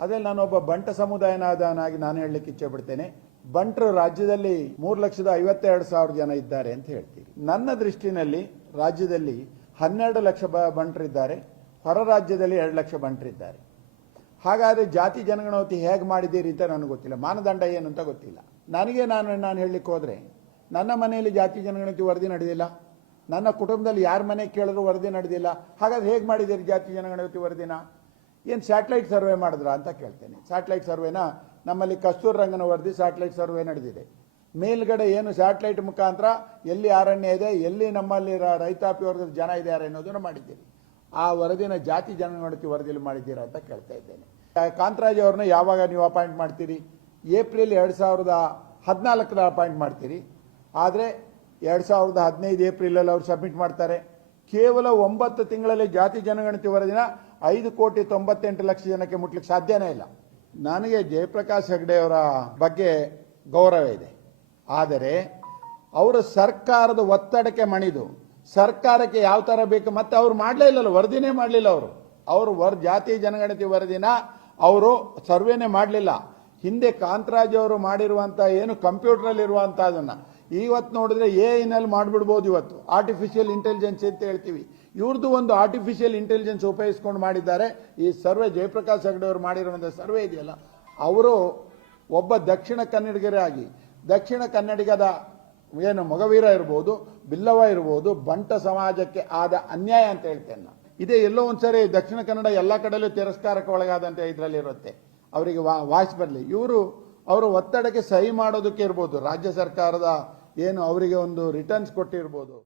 ಅದ್ರಲ್ಲಿ ನಾನೊಬ್ಬ ಬಂಟ ಸಮುದಾಯನಾದನಾಗಿ ನಾನು ಹೇಳಲಿಕ್ಕೆ ಇಚ್ಛೆ ಪಡ್ತೇನೆ. ಬಂಟರು ರಾಜ್ಯದಲ್ಲಿ ಮೂರು ಲಕ್ಷದ ಐವತ್ತೆರಡು ಸಾವಿರ ಜನ ಇದ್ದಾರೆ ಅಂತ ಹೇಳ್ತೀವಿ ನನ್ನ ದೃಷ್ಟಿನಲ್ಲಿ ರಾಜ್ಯದಲ್ಲಿ ಹನ್ನೆರಡು ಲಕ್ಷ ಬಂಟರಿದ್ದಾರೆ. ಹೊರ ರಾಜ್ಯದಲ್ಲಿ ಎರಡು ಲಕ್ಷ ಬಂಟರಿದ್ದಾರೆ. ಹಾಗಾದ್ರೆ ಜಾತಿ ಜನಗಣತಿ ಹೇಗೆ ಮಾಡಿದ್ದೀರಿ ಅಂತ ನನಗೆ ಗೊತ್ತಿಲ್ಲ. ಮಾನದಂಡ ಏನು ಅಂತ ಗೊತ್ತಿಲ್ಲ. ನನಗೆ ನಾನು ನಾನು ಹೇಳಲಿಕ್ಕೆ ಹೋದರೆ, ನನ್ನ ಮನೆಯಲ್ಲಿ ಜಾತಿ ಜನಗಣತಿ ವರದಿ ನಡೆದಿಲ್ಲ. ನನ್ನ ಕುಟುಂಬದಲ್ಲಿ ಯಾರ ಮನೆ ಕೇಳಿದ್ರು ವರದಿ ನಡೆದಿಲ್ಲ. ಹಾಗಾದ್ರೆ ಹೇಗೆ ಮಾಡಿದ್ದೀರಿ ಜಾತಿ ಜನಗಣತಿ ವರದಿನ? ಏನು ಸ್ಯಾಟಲೈಟ್ ಸರ್ವೆ ಮಾಡಿದ್ರ ಅಂತ ಕೇಳ್ತೇನೆ. ಸ್ಯಾಟಲೈಟ್ ಸರ್ವೆನ ನಮ್ಮಲ್ಲಿ ಕಸ್ತೂರ್ ರಂಗನ ವರದಿ ಸ್ಯಾಟಲೈಟ್ ಸರ್ವೆ ನಡೆದಿದೆ. ಮೇಲ್ಗಡೆ ಏನು ಸ್ಯಾಟಲೈಟ್ ಮುಖಾಂತರ ಎಲ್ಲಿ ಅರಣ್ಯ ಇದೆ, ಎಲ್ಲಿ ನಮ್ಮಲ್ಲಿ ರೈತಾಪಿ ವರ್ಗದ ಜನ ಇದ್ದಾರೆ ಅನ್ನೋದನ್ನು ಮಾಡಿದ್ದೀರಿ. ಆ ವರದಿನ ಜಾತಿ ಜನಗಣತಿ ವರದಿಯಲ್ಲಿ ಮಾಡಿದ್ದೀರಾ ಅಂತ ಕೇಳ್ತಾ ಇದ್ದೇನೆ. ಕಾಂತರಾಜ್ ಅವ್ರನ್ನ ಯಾವಾಗ ನೀವು ಅಪಾಯಿಂಟ್ ಮಾಡ್ತೀರಿ? ಏಪ್ರಿಲ್ ಎರಡು ಸಾವಿರದ ಹದಿನಾಲ್ಕರ ಅಪಾಯಿಂಟ್ ಮಾಡ್ತೀರಿ. ಆದರೆ ಎರಡು ಸಾವಿರದ ಹದಿನೈದು ಏಪ್ರಿಲಲ್ಲಿ ಅವ್ರು ಸಬ್ಮಿಟ್ ಮಾಡ್ತಾರೆ. ಕೇವಲ ಒಂಬತ್ತು ತಿಂಗಳಲ್ಲಿ ಜಾತಿ ಜನಗಣತಿ ವರದಿನ ಐದು ಕೋಟಿ ತೊಂಬತ್ತೆಂಟು ಲಕ್ಷ ಜನಕ್ಕೆ ಮುಟ್ಲಿಕ್ಕೆ ಸಾಧ್ಯನೇ ಇಲ್ಲ. ನನಗೆ ಜಯಪ್ರಕಾಶ್ ಹೆಗ್ಡೆ ಅವರ ಬಗ್ಗೆ ಗೌರವ ಇದೆ. ಆದರೆ ಅವರು ಸರ್ಕಾರದ ಒತ್ತಡಕ್ಕೆ ಮಣಿದು ಸರ್ಕಾರಕ್ಕೆ ಯಾವ ಥರ ಬೇಕು ಮತ್ತೆ ಅವ್ರು ಮಾಡಲೇ ಇಲ್ಲಲ್ಲ, ವರದಿನೇ ಮಾಡಲಿಲ್ಲ ಅವರು. ಅವರು ವರ್, ಜಾತಿ ಜನಗಣತಿ ವರದಿನ ಅವರು ಸರ್ವೇನೇ ಮಾಡಲಿಲ್ಲ. ಹಿಂದೆ ಕಾಂತರಾಜ್ ಅವರು ಮಾಡಿರುವಂತ ಏನು ಕಂಪ್ಯೂಟರ್ ಇರುವಂತ ಅದನ್ನ ಇವತ್ತು ನೋಡಿದ್ರೆ ಎ ಐನಲ್ಲಿ ಮಾಡಿಬಿಡ್ಬೋದು ಇವತ್ತು. ಆರ್ಟಿಫಿಷಿಯಲ್ ಇಂಟೆಲಿಜೆನ್ಸ್ ಅಂತ ಹೇಳ್ತೀವಿ. ಇವ್ರದ್ದು ಒಂದು ಆರ್ಟಿಫಿಷಿಯಲ್ ಇಂಟೆಲಿಜೆನ್ಸ್ ಉಪಯೋಗಿಸ್ಕೊಂಡು ಮಾಡಿದ್ದಾರೆ. ಈ ಸರ್ವೆ ಜಯಪ್ರಕಾಶ್ ಹೆಗಡೆ ಅವರು ಮಾಡಿರುವಂಥ ಸರ್ವೆ ಇದೆಯಲ್ಲ, ಅವರು ಒಬ್ಬ ದಕ್ಷಿಣ ಕನ್ನಡಿಗರಾಗಿ ದಕ್ಷಿಣ ಕನ್ನಡಿಗದ ಏನು ಮೊಗವೀರ ಇರ್ಬೋದು ಬಿಲ್ಲವ ಇರ್ಬೋದು, ಬಂಟ ಸಮಾಜಕ್ಕೆ ಆದ ಅನ್ಯಾಯ ಅಂತ ಹೇಳ್ತೇನೆ ನಾನು. ಇದೇ ಎಲ್ಲೋ ಒಂದ್ಸರಿ ದಕ್ಷಿಣ ಕನ್ನಡ ಎಲ್ಲ ಕಡೆಯಲ್ಲೂ ತಿರಸ್ಕಾರಕ್ಕೆ ಒಳಗಾದಂತೆ ಇದರಲ್ಲಿ ಇರುತ್ತೆ. ಅವರಿಗೆ ವಾಯ್ಸ್ ಬರಲಿ. ಇವರು, ಅವರು ಒತ್ತಡಕ್ಕೆ ಸಹಿ ಮಾಡೋದಕ್ಕೆ ಇರ್ಬೋದು. ರಾಜ್ಯ ಸರ್ಕಾರದ ಏನು ಅವರಿಗೆ ಒಂದು ರಿಟರ್ನ್ಸ್ ಕೊಟ್ಟಿರ್ಬೋದು.